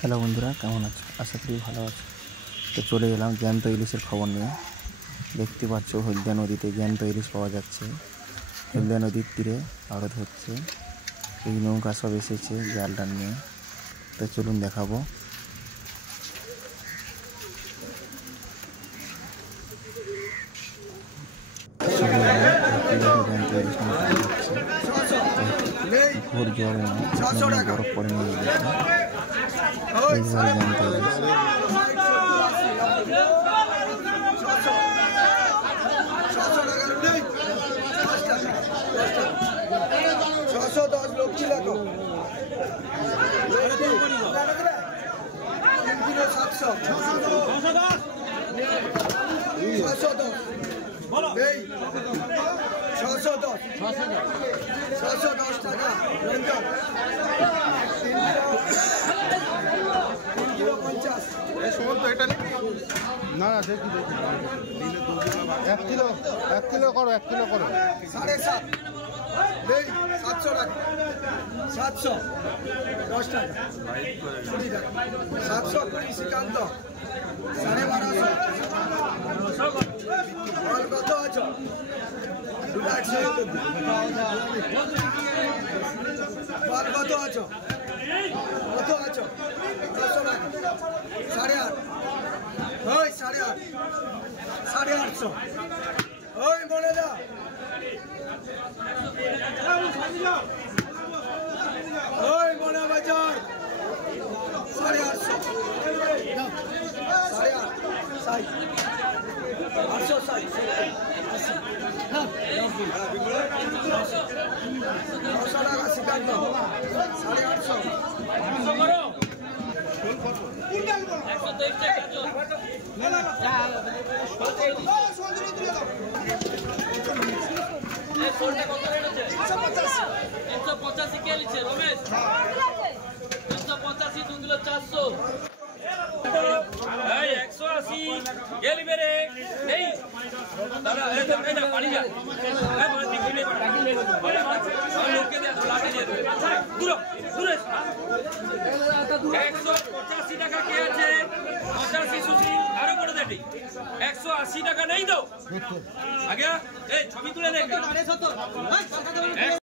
Hello বন্ধুরা, কেমন আছো? আশা করি ভালো আছো। তো চলে এলাম জ্যান্ত ইলিশের খবর নিয়ে। দেখতে পাচ্ছ হলদিয়া নদীতে জ্যান্ত ইলিশ পাওয়া যাচ্ছে। হলদিয়া নদীর তীরে আড়ত হচ্ছে। এই নৌকা সব এসেছে জালটা নিয়ে। তো চলুন দেখাবো। জ্যান্ত ইলিশ পাওয়া যাচ্ছে। ঘোর জলে বরফ পড়ে নিয়ে গেছে। জ্যান্ত ইলিশ না না দেখি দেখি 1 কিলো করো 1 কিলো করো 7.5 700 টাকা 700 10 টাকা 700 শ্রীকান্ত 1250 ফল কত আছো ফল কত আছো কত আছো 200 টাকা 8.5 ওই 8.5 850 ওই বলে দাও ওই মনে বাজার 850 টাকা কে আছে 85 সুশীল আরো করে দেটি 180 টাকা নেই তো আগে এই ছবি তুলে দেখ 180